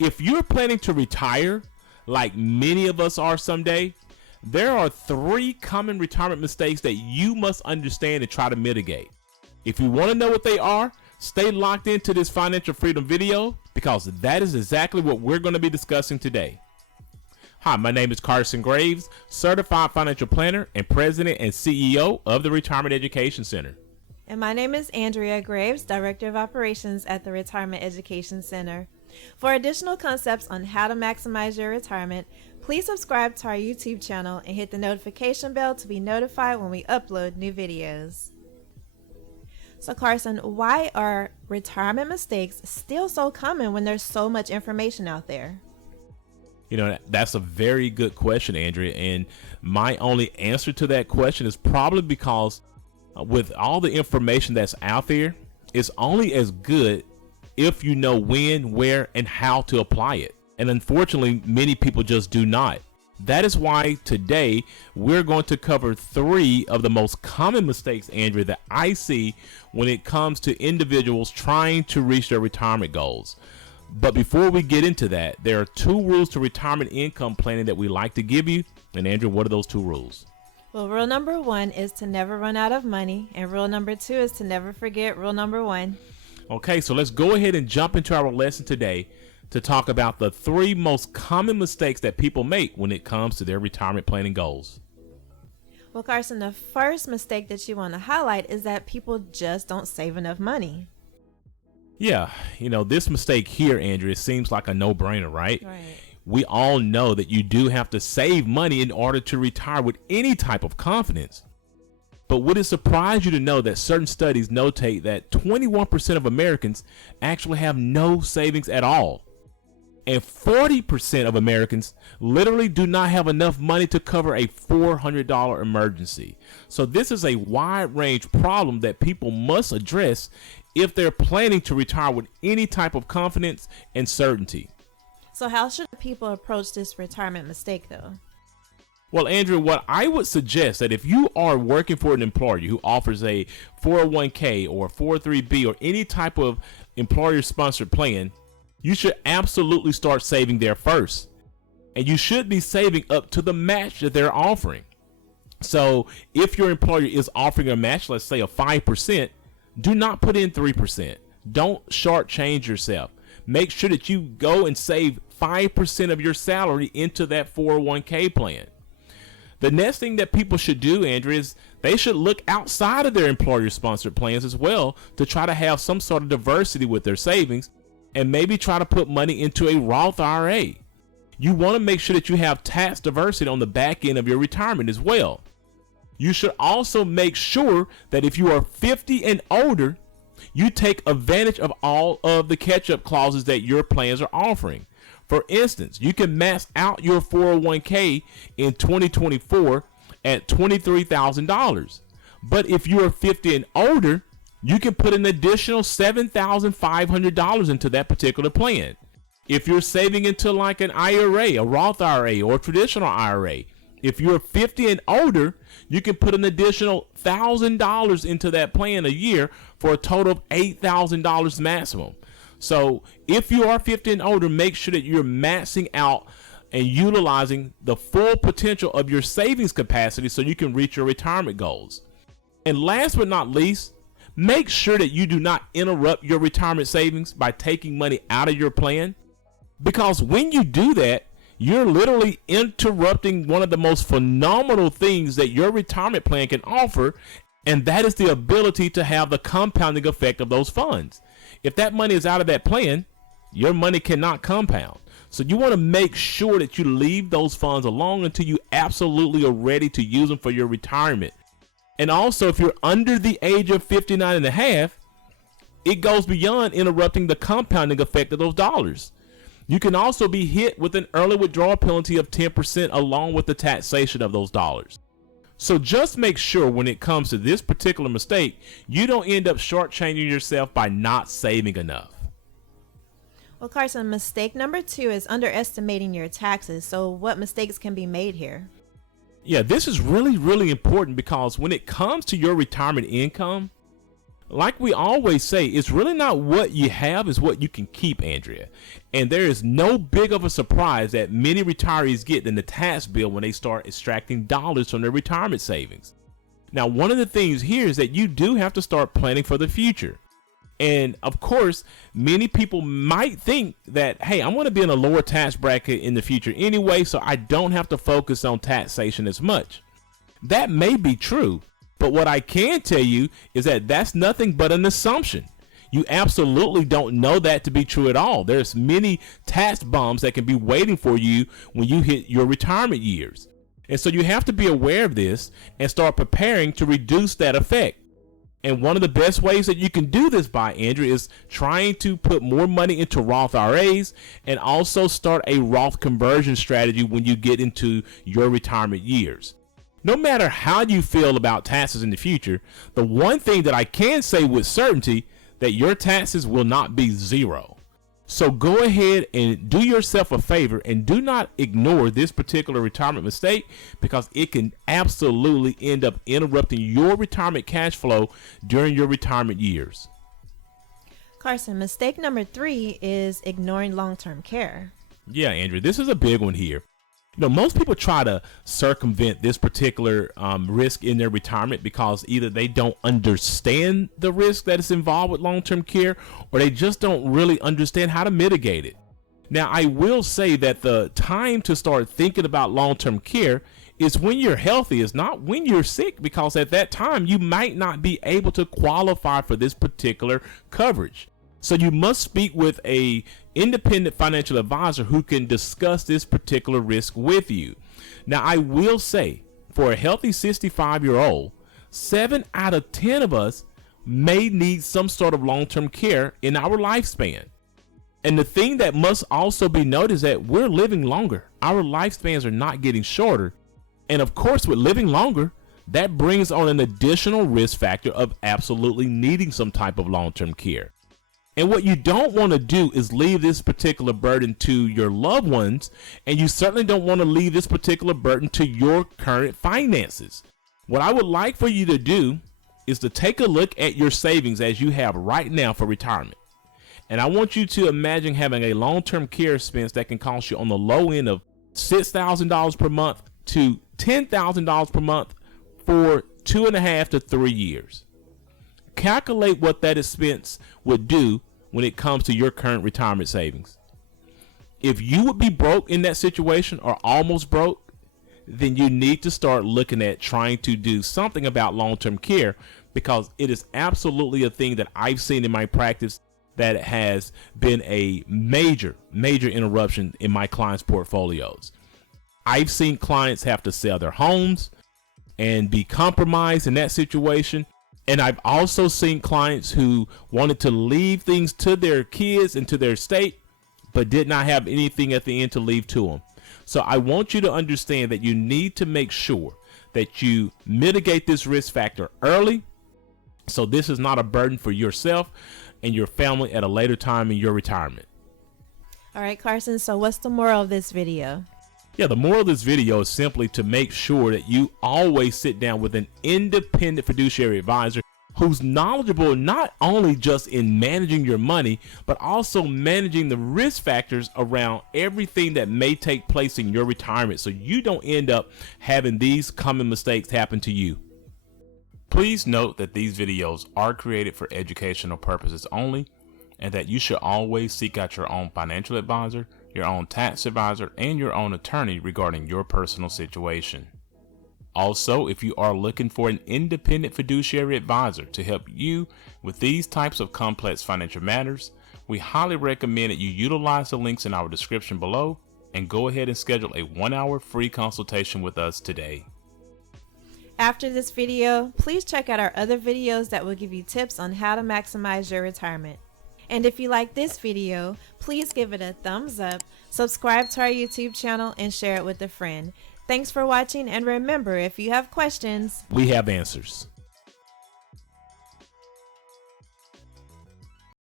If you're planning to retire, like many of us are someday, there are 3 common retirement mistakes that you must understand and try to mitigate. If you want to know what they are, stay locked into this financial freedom video, because that is exactly what we're going to be discussing today. Hi, my name is Carson Graves, certified financial planner and president and CEO of the Retirement Education Center. And my name is Andrea Graves, Director of Operations at the Retirement Education Center. For additional concepts on how to maximize your retirement, please subscribe to our YouTube channel and hit the notification bell to be notified when we upload new videos. So Carson, why are retirement mistakes still so common when there's so much information out there? You know, that's a very good question, Andrea. And my only answer to that question is probably because with all the information that's out there, it's only as good if you know when, where, and how to apply it. And unfortunately, many people just do not. That is why today we're going to cover 3 of the most common mistakes, Andrea, that I see when it comes to individuals trying to reach their retirement goals. But before we get into that, there are 2 rules to retirement income planning that we like to give you. And Andrea, what are those 2 rules? Well, rule number 1 is to never run out of money. And rule number 2 is to never forget rule number 1. Okay, so let's go ahead and jump into our lesson today to talk about the 3 most common mistakes that people make when it comes to their retirement planning goals. Well, Carson, the first mistake that you want to highlight is that people just don't save enough money. Yeah, you know, this mistake here, Andrea, seems like a no-brainer, right? Right. We all know that you do have to save money in order to retire with any type of confidence. But would it surprise you to know that certain studies notate that 21% of Americans actually have no savings at all? And 40% of Americans literally do not have enough money to cover a $400 emergency. So this is a wide range problem that people must address if they're planning to retire with any type of confidence and certainty. So how should people approach this retirement mistake, though? Well, Andrew, what I would suggest that if you are working for an employer who offers a 401k or 403b or any type of employer-sponsored plan, you should absolutely start saving there first. And you should be saving up to the match that they're offering. So if your employer is offering a match, let's say of 5%, do not put in 3%. Don't shortchange yourself. Make sure that you go and save 5% of your salary into that 401k plan. The next thing that people should do, Andrea, is they should look outside of their employer-sponsored plans as well to try to have some sort of diversity with their savings and maybe try to put money into a Roth IRA. You want to make sure that you have tax diversity on the back end of your retirement as well. You should also make sure that if you are 50 and older, you take advantage of all of the catch-up clauses that your plans are offering. For instance, you can max out your 401k in 2024 at $23,000. But if you are 50 and older, you can put an additional $7,500 into that particular plan. If you're saving into like an IRA, a Roth IRA, or a traditional IRA, if you're 50 and older, you can put an additional $1,000 into that plan a year for a total of $8,000 maximum. So if you are 50 and older, make sure that you're maxing out and utilizing the full potential of your savings capacity so you can reach your retirement goals. And last but not least, make sure that you do not interrupt your retirement savings by taking money out of your plan, because when you do that, you're literally interrupting one of the most phenomenal things that your retirement plan can offer, and that is the ability to have the compounding effect of those funds. If that money is out of that plan, your money cannot compound. So you want to make sure that you leave those funds alone until you absolutely are ready to use them for your retirement. And also, if you're under the age of 59 and a half, it goes beyond interrupting the compounding effect of those dollars. You can also be hit with an early withdrawal penalty of 10% along with the taxation of those dollars. So just make sure when it comes to this particular mistake, you don't end up shortchanging yourself by not saving enough. Well, Carson, mistake number 2 is underestimating your taxes. So what mistakes can be made here? Yeah, this is really, really important because when it comes to your retirement income, Like we always say, it's really not what you have, it's what you can keep, Andrea. And there is no big of a surprise that many retirees get than the tax bill when they start extracting dollars from their retirement savings. Now, one of the things here is that you do have to start planning for the future. And of course, many people might think that, hey, I'm going to be in a lower tax bracket in the future anyway, so I don't have to focus on taxation as much. That may be true. But what I can tell you is that that's nothing but an assumption. You absolutely don't know that to be true at all. There's many tax bombs that can be waiting for you when you hit your retirement years. And so you have to be aware of this and start preparing to reduce that effect. And one of the best ways that you can do this by, Andrew, is trying to put more money into Roth IRAs and also start a Roth conversion strategy when you get into your retirement years. No matter how you feel about taxes in the future, the one thing that I can say with certainty that your taxes will not be zero. So go ahead and do yourself a favor and do not ignore this particular retirement mistake, because it can absolutely end up interrupting your retirement cash flow during your retirement years. Carson, mistake number 3 is ignoring long-term care. Yeah, Andrew, this is a big one here. Most people try to circumvent this particular risk in their retirement because either they don't understand the risk that is involved with long-term care, or they just don't really understand how to mitigate it. Now, I will say that the time to start thinking about long-term care is when you're healthy, is not when you're sick, because at that time you might not be able to qualify for this particular coverage. So you must speak with a independent financial advisor who can discuss this particular risk with you. Now, I will say, for a healthy 65-year-old, 7 out of 10 of us may need some sort of long-term care in our lifespan. And the thing that must also be noted is that we're living longer. Our lifespans are not getting shorter. And of course, with living longer, that brings on an additional risk factor of absolutely needing some type of long-term care. And what you don't want to do is leave this particular burden to your loved ones, and you certainly don't want to leave this particular burden to your current finances. What I would like for you to do is to take a look at your savings as you have right now for retirement. And I want you to imagine having a long-term care expense that can cost you on the low end of $6,000 per month to $10,000 per month for 2.5 to 3 years. Calculate what that expense would do when it comes to your current retirement savings. If you would be broke in that situation or almost broke, then you need to start looking at trying to do something about long-term care, because it is absolutely a thing that I've seen in my practice that has been a major interruption in my clients' portfolios. I've seen clients have to sell their homes and be compromised in that situation. And I've also seen clients who wanted to leave things to their kids and to their estate, but did not have anything at the end to leave to them. So I want you to understand that you need to make sure that you mitigate this risk factor early, so this is not a burden for yourself and your family at a later time in your retirement. All right, Carson, so what's the moral of this video? Yeah, the moral of this video is simply to make sure that you always sit down with an independent fiduciary advisor who's knowledgeable not only just in managing your money, but also managing the risk factors around everything that may take place in your retirement, so you don't end up having these common mistakes happen to you. Please note that these videos are created for educational purposes only, and that you should always seek out your own financial advisor, your own tax advisor, and your own attorney regarding your personal situation. Also, if you are looking for an independent fiduciary advisor to help you with these types of complex financial matters, we highly recommend that you utilize the links in our description below and go ahead and schedule a 1-hour free consultation with us today. After this video, please check out our other videos that will give you tips on how to maximize your retirement. And if you like this video, please give it a thumbs up, subscribe to our YouTube channel, and share it with a friend. Thanks for watching, and remember, if you have questions, we have answers.